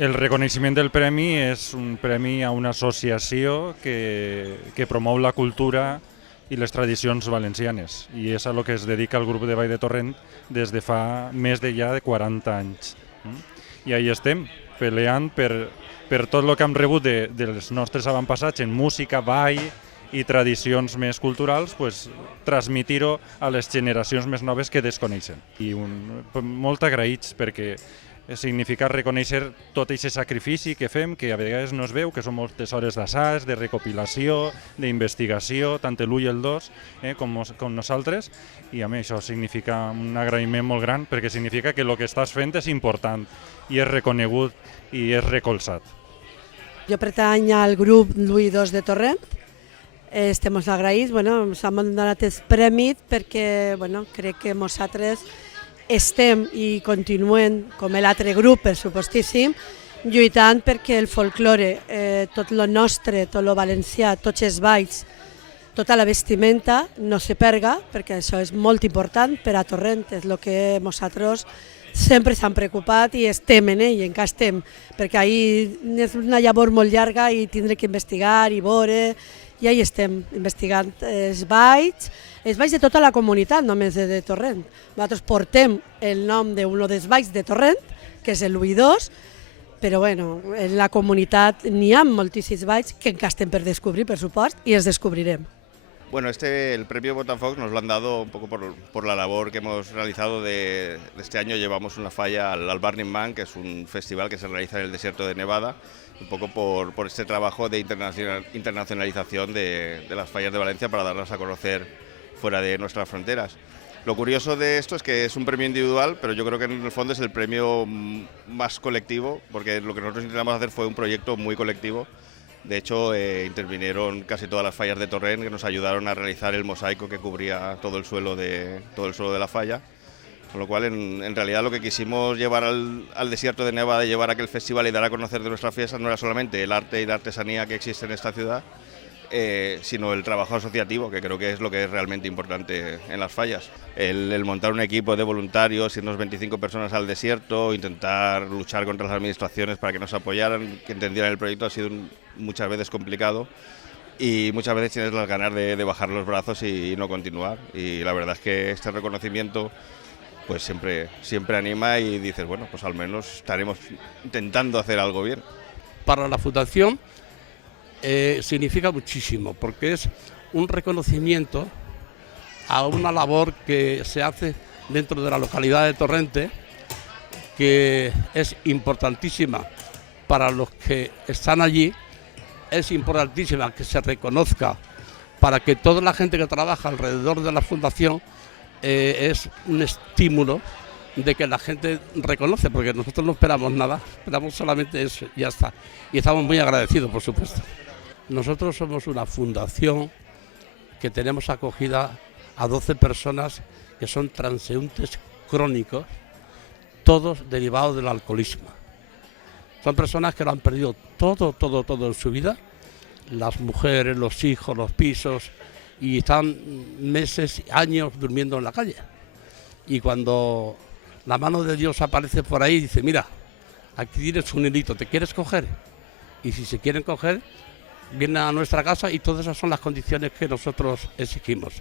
El reconeixement del premi és un premi a una associació que promou la cultura i les tradicions valencianes, i és a lo que es dedica el grup de Vall de Torrent des de fa més de ja de 40 anys. I ahí estem, peleant per tot el que hem rebut dels nostres avantpassats en música, ball i tradicions més culturals, pues, transmitir-ho a les generacions més noves que desconeixen. I molt agraïts perquè significa reconèixer tot aquest sacrifici que fem, que a vegades no es veu, que són moltes hores d'assaig, de recopilació, d'investigació, tant l'1 i el 2 com nosaltres, i a mi això significa un agraïment molt gran, perquè significa que el que estàs fent és important i és reconegut i és recolzat. Jo pertany al grup l'1 i 2 de Torrent. Estem molt agraïts, ens han donat el premi perquè crec que nosaltres estem i continuem, com l'altre grup, per supostíssim, lluitant perquè el folklore, tot el nostre, tot el valencià, tots els balls, tota la vestimenta no se perga, perquè això és molt important per a Torrent, és el que nosaltres sempre s'han preocupat i estem en ell, encara estem, perquè ahir és una llavor molt llarga i tindré que investigar i veure, i ahí estem investigant els balls de tota la comunitat, només de Torrent. Nosaltres portem el nom d'un dels balls de Torrent, que és l'1 i 2, però en la comunitat n'hi ha moltíssims balls que encara estem per descobrir, per supost, i els descobrirem. Bueno, el premio Botafox nos lo han dado un poco por la labor que hemos realizado de este año. Llevamos una falla al Burning Man, que es un festival que se realiza en el desierto de Nevada, un poco por este trabajo de internacionalización de las fallas de Valencia para darlas a conocer fuera de nuestras fronteras. Lo curioso de esto es que es un premio individual, pero yo creo que en el fondo es el premio más colectivo, porque lo que nosotros intentamos hacer fue un proyecto muy colectivo. De hecho, intervinieron casi todas las fallas de Torrent, que nos ayudaron a realizar el mosaico que cubría todo el suelo de la falla. Con lo cual, en realidad, lo que quisimos llevar al desierto de Nevada, llevar aquel festival y dar a conocer de nuestras fiestas, no era solamente el arte y la artesanía que existe en esta ciudad, sino el trabajo asociativo, que creo que es lo que es realmente importante en las fallas. El montar un equipo de voluntarios, irnos 25 personas al desierto, intentar luchar contra las administraciones para que nos apoyaran, que entendieran el proyecto, ha sido muchas veces complicado, y muchas veces tienes las ganas de bajar los brazos y no continuar. Y la verdad es que este reconocimiento pues siempre anima y dices, bueno, pues al menos estaremos intentando hacer algo bien. Para la Fundación significa muchísimo, porque es un reconocimiento a una labor que se hace dentro de la localidad de Torrente, que es importantísima para los que están allí, es importantísima que se reconozca para que toda la gente que trabaja alrededor de la Fundación es un estímulo de que la gente reconoce, porque nosotros no esperamos nada, esperamos solamente eso y ya está. Y estamos muy agradecidos, por supuesto. Nosotros somos una fundación que tenemos acogida a 12 personas que son transeúntes crónicos, todos derivados del alcoholismo. Son personas que lo han perdido todo en su vida, las mujeres, los hijos, los pisos, y están meses, años durmiendo en la calle. Y cuando la mano de Dios aparece por ahí y dice, mira, aquí tienes un hilito, ¿te quieres coger? Y si se quieren coger, vienen a nuestra casa, y todas esas son las condiciones que nosotros exigimos.